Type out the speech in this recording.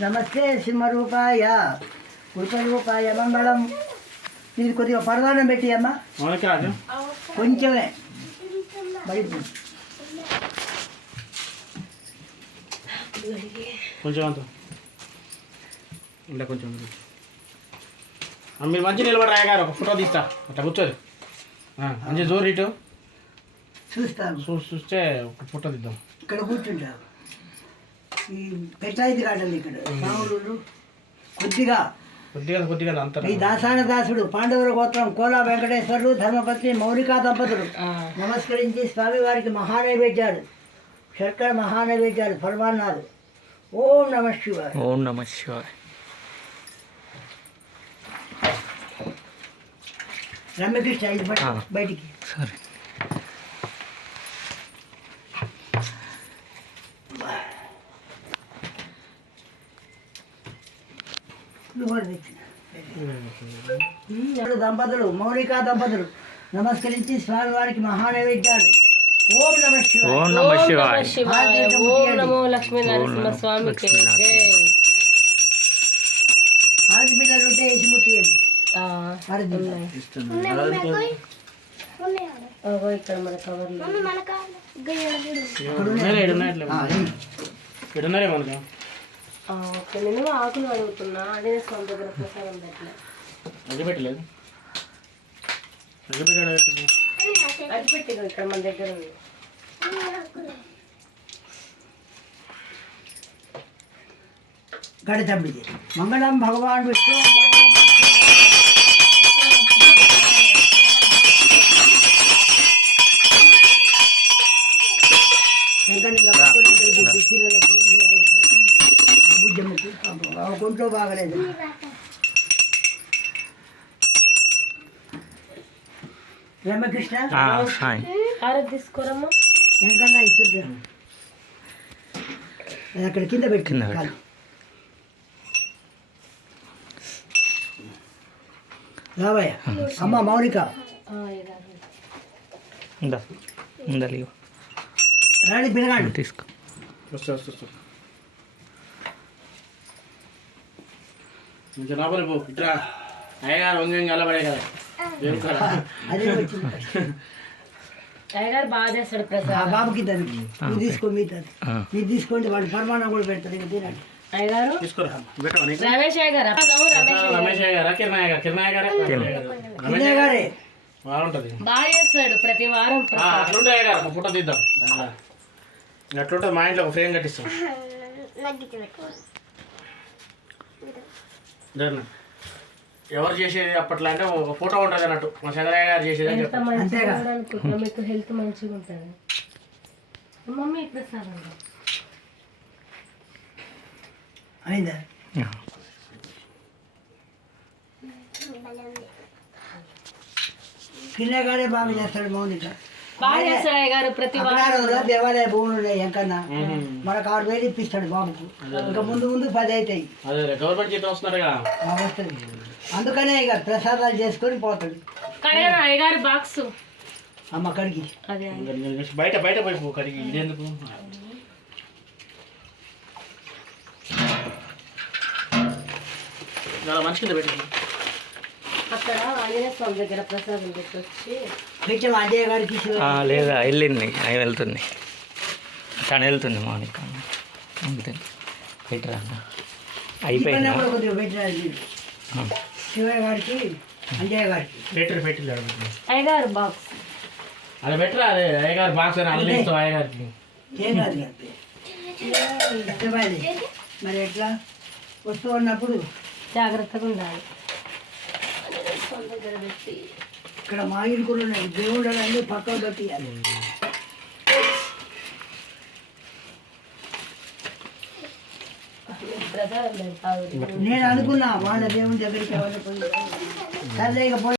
నమస్తే సింహరూపాయ కృపరూపాయ మంగళం. ఇది కొద్దిగా పరదానం పెట్టి అమ్మా, కొంచెమే మరి కొంచెం అంత ఇంకా కొంచెం మీరు మంచి నిలబడరాయ గారు, ఒక ఫోటో తీస్తా అట్లా కూర్చోదు మంచి జోరు ఇటు చూస్తాను. చూస్తే ఒక ఫోటో తీద్దాం. ఇక్కడ కూర్చుంటారు ఈ పంచాయతీ గార్డెన్ ఇక్కడ మామూలు కొద్దిగా కొద్దిగా అంత ఈ దాసాన దాసుడు పాండవుల గోత్రం కోలా వెంకటేశ్వరుడు ధర్మపత్ని మౌనికా దంపతులు నమస్కరించి స్వామివారికి మహానైవేద్యాలు, శర్కర మహానైవేద్యాలు, పరమాన్నాలు. ఓం నమ శివాయ. ఓం నమ శివాయ. రమ్యకృష్ణ ఇది బయటికి సరే. దంపతులు మౌనికా దంపతులు నమస్కరించి స్వామివారికి మహానైవేద్యాలు. ఓం నమ శివాయ. ఓం నమ శివాయ. ఓం నమో లక్ష్మీ నరసింహ స్వామికి జై. ఆది బిడ్డలు ఉంటే వేసి ముట్టియండి. ఇక్కడ మన కవర్లు నేను ఆకులు అడుగుతున్నా. అదే స్వామి దగ్గర ప్రసాదం పెట్టలేదు, అది పెట్టి ఇక్కడ మన దగ్గర ఉంది. గడితమ్మిది మంగళం భగవాన్ విష్ణు. కొంట్లో బాగలేదు. రమకృష్ణ తీసుకోరమ్మా. వెంకన్న ఇచ్చుద్దాం అక్కడ కింద పెట్టింది. రావయ్య అమ్మ మౌనిక రాణి పిల్లగాడు తీసుకో. అదే వచ్చింది. అయ్యగారు బాగా చేస్తాడు ఆ ప్రసాదం. బాబుకి తను నువ్వు తీసుకో, మీరు తీసుకోండి, వాళ్ళు పరమాణం కూడా పెడతారు. ఇక తినండి. అయ్యగారు రమేష్ అయ్యగారు వినయ్ గారే బాగా చేస్తాడు ప్రతి వారం. అట్లుంటాయి గారు, ఒక ఫోటో తీద్దాం. అట్లుంటుంది, మా ఇంట్లో ఒక ఫ్రేమ్ కట్టిస్తాం. ఎవరు చేసేది అప్పట్లో అంటే ఒక ఫోటో ఉంటుంది అన్నట్టు, మా చంద్రయ్య గారు చేసేది అని ఎంత మంచిగా అనుకుంటున్నా, మీకు హెల్త్ మంచిగా ఉంటుంది. మమ్మీ ప్రసాదం అయిందా? వినయ్ గారే బాగా చేస్తాడు. మౌనిక బాగా చేస్తాడు అయ్యగారు ప్రతి అగ్రహారంలో దేవాలయ భూములు ఉన్నాయి. ఎంకన్నా మనకు 6,000 ఇప్పిస్తాడు బాబుకు. ఇంకా ముందు 10 అవుతాయి. గవర్నమెంట్ జీతం వస్తున్నారుగా వస్తుంది. అందుకనే ఇక ప్రసాదాలు చేసుకొని పోతాడు. అయ్యగారు బాక్స్ అమ్మ కడిగి అదే బయట పోయి కడిగి ఇదేందుకు. మంచి కింద పెట్టి అక్కడ ఆంజనేయ స్వామి దగ్గర ప్రసాదం పెట్టొచ్చి కొంచెం అజయ్ గారికి లేదా వెళ్ళింది, అవి వెళ్తుంది, తను వెళ్తుంది మౌనిక అంతే. పెట్టరా అయిపోయింది. కొద్దిగా పెట్టాలి శివయ్య గారికి అంజయ్య గారికి పెట్టి అయ్యగారు బాక్స్ అది పెట్టరా. అదే అయ్యగారు బాక్స్ అని అల్లిస్తాం అయ్యగారికి. ఏం కాదు ఇష్టమైంది. మరి ఎట్లా వస్తూ ఉన్నప్పుడు జాగ్రత్తగా ఉండాలి. దగ్గర పెట్టి ఇక్కడ మా ఇల్లు కూడా ఉన్నాయి. దేవుడు అన్నీ పక్కన పెట్టియాలి. నేను అనుకున్నా వాళ్ళ దేవుని దగ్గరికి ఎవరు పోయి సర్లే ఇక పోయి